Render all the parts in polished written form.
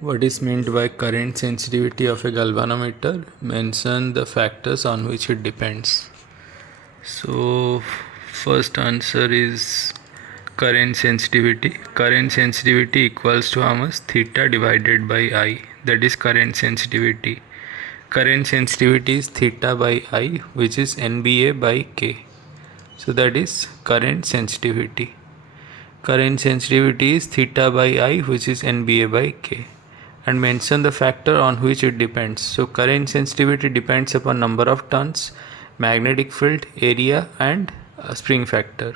What is meant by current sensitivity of a galvanometer? Mention the factors on which it depends. So, first answer is current sensitivity. Current sensitivity equals to how much? Theta divided by I. That is current sensitivity. Current sensitivity is theta by I, which is NBA by K. So that is current sensitivity. Current sensitivity is theta by I, which is NBA by K. And mention the factor on which it depends. So current sensitivity depends upon number of turns, magnetic field, area, and spring factor.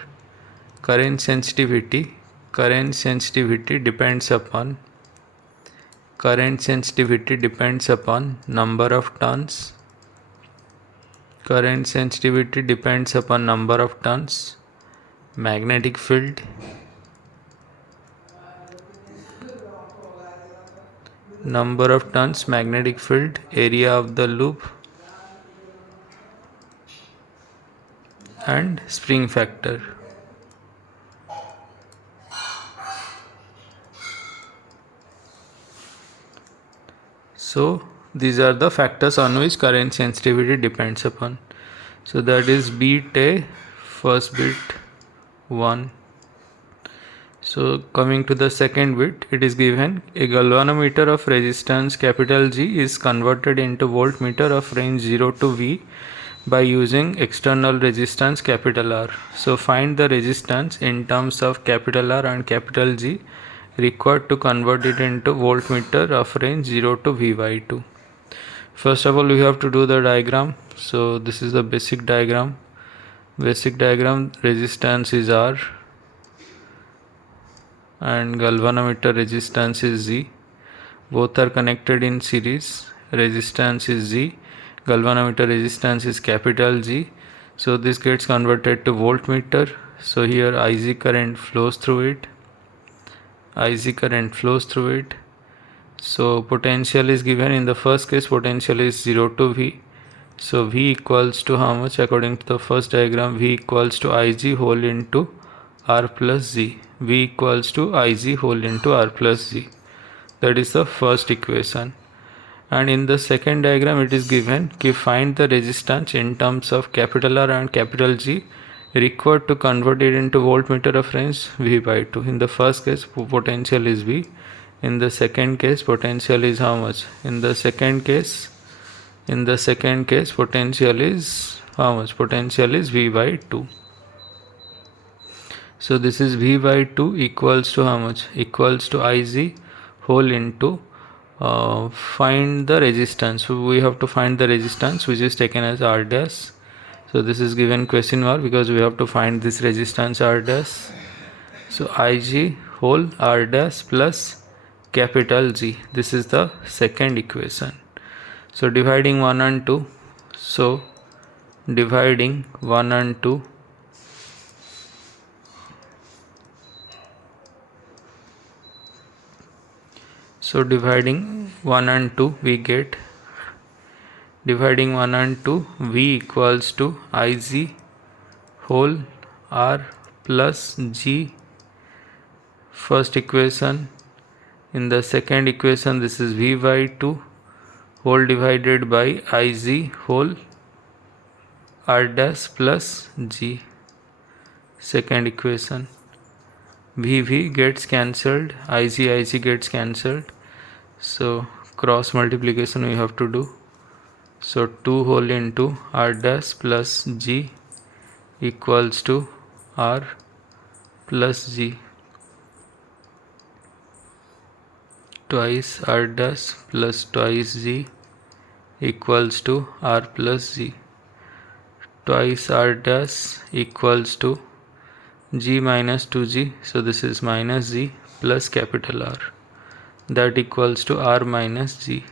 Current sensitivity depends upon number of turns. Current sensitivity depends upon number of turns, magnetic field, area of the loop, and spring factor. So these are the factors on which current sensitivity depends upon. So that is bit A, first bit 1. So coming to the second bit, it is given a galvanometer of resistance capital G is converted into voltmeter of range 0 to V by using external resistance capital R. So find the resistance in terms of capital R and capital G required to convert it into voltmeter of range 0 to V by 2. First of all, we have to do the diagram. So this is the basic diagram. Resistance is R and galvanometer resistance is Z. Both are connected in series. Resistance is Z, galvanometer resistance is capital G. So this gets converted to voltmeter. So here IZ current flows through it. So potential is given. In the first case, potential is 0 to V. So V equals to how much? According to the first diagram, V equals to Ig whole into R plus Z. V equals to Ig whole into R plus Z. That is the first equation. And in the second diagram, it is given कि find the resistance in terms of capital R and capital G required to convert it into voltmeter of range V by 2. In the first case, potential is V. In the second case, potential is how much? In the second case, potential is how much? Potential is V by 2. So this is V by 2 equals to how much? Equals to Ig whole into find the resistance. So we have to find the resistance, which is taken as R dash. So this is given question mark because we have to find this resistance R dash. So Ig whole R dash plus capital G. This is the second equation. So dividing 1 and 2. So dividing 1 and 2. So dividing 1 and 2, we get V equals to Ig whole R plus G. First equation. In the second equation, this is V by 2 whole divided by Ig whole R dash plus G. Second equation. V gets cancelled, Ig gets cancelled. So cross multiplication we have to do. So 2 whole into R dash plus G equals to R plus G. Twice R dash plus twice G equals to R plus G. Twice R dash equals to G minus 2G. So this is minus G plus capital R. That equals to R minus G.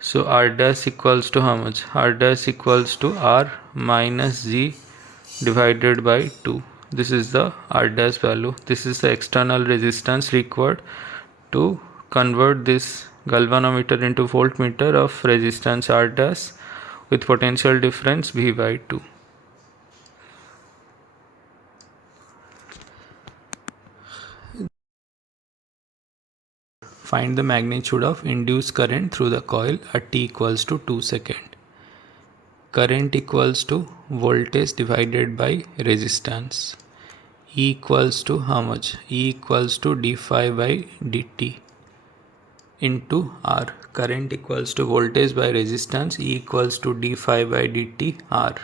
So R dash equals to how much? R dash equals to R minus G divided by 2. This is the R dash value. This is the external resistance required to convert this galvanometer into voltmeter of resistance R dash with potential difference V by 2. Find the magnitude of induced current through the coil at t equals to 2 seconds. Current equals to voltage divided by resistance. E equals to how much? E equals to d phi by dt into R. Current equals to voltage by resistance. E equals to d phi by dt R.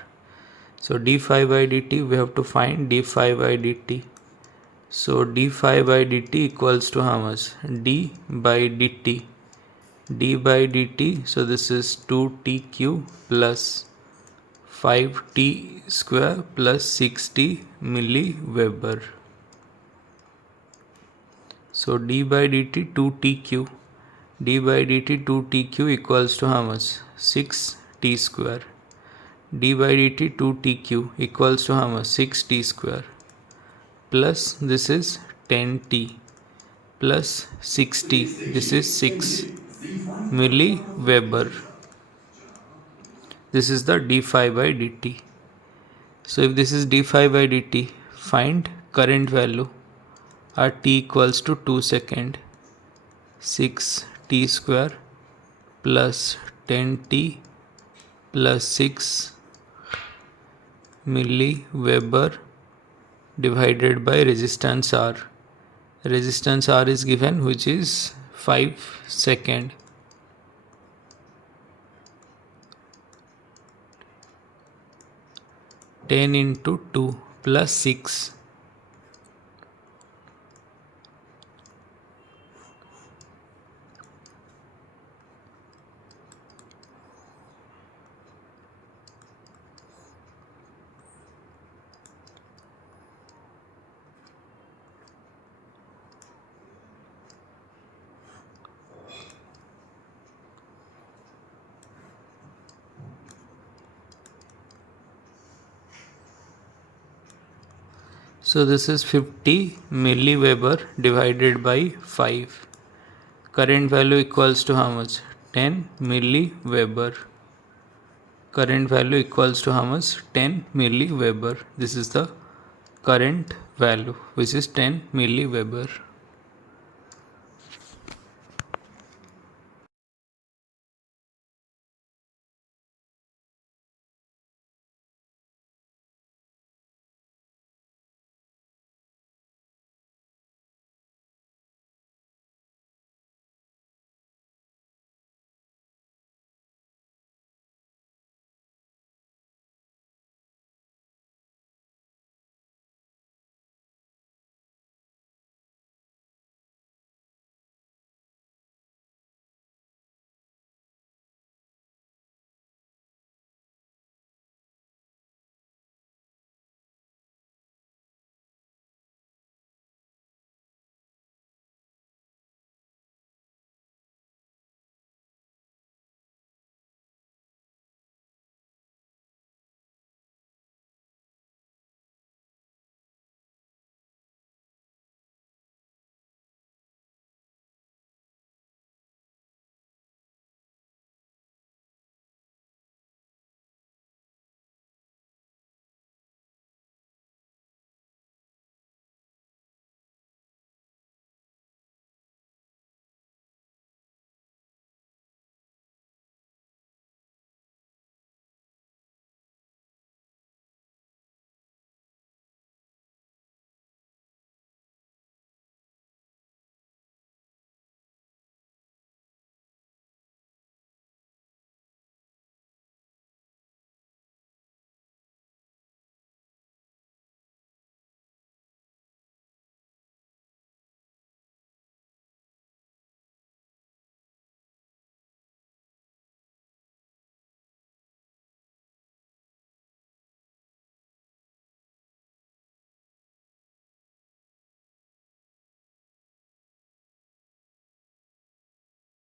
So d phi by dt, we have to find d phi by dt. So d phi by dt equals to how much? D by dt. D by dt, so this is 2tq plus 5t square plus 60 milliweber. So d by dt 2tq. D by dt 2tq equals to how much? 6t square. D by dt 2tq equals to how much? 6t square. Plus this is 10t plus 60. This is 6 milliweber. This is the d phi by dt. So if this is d phi by dt, find current value at t equals to 2 second. 6t square plus 10t plus 6 milliweber divided by resistance R. Resistance R is given, which is 5 second. Ten into 2 plus 6. So this is 50 milliweber divided by 5. Current value equals to how much? 10 milliweber. Current value equals to how much? 10 milliweber. This is the current value, which is 10 milliweber.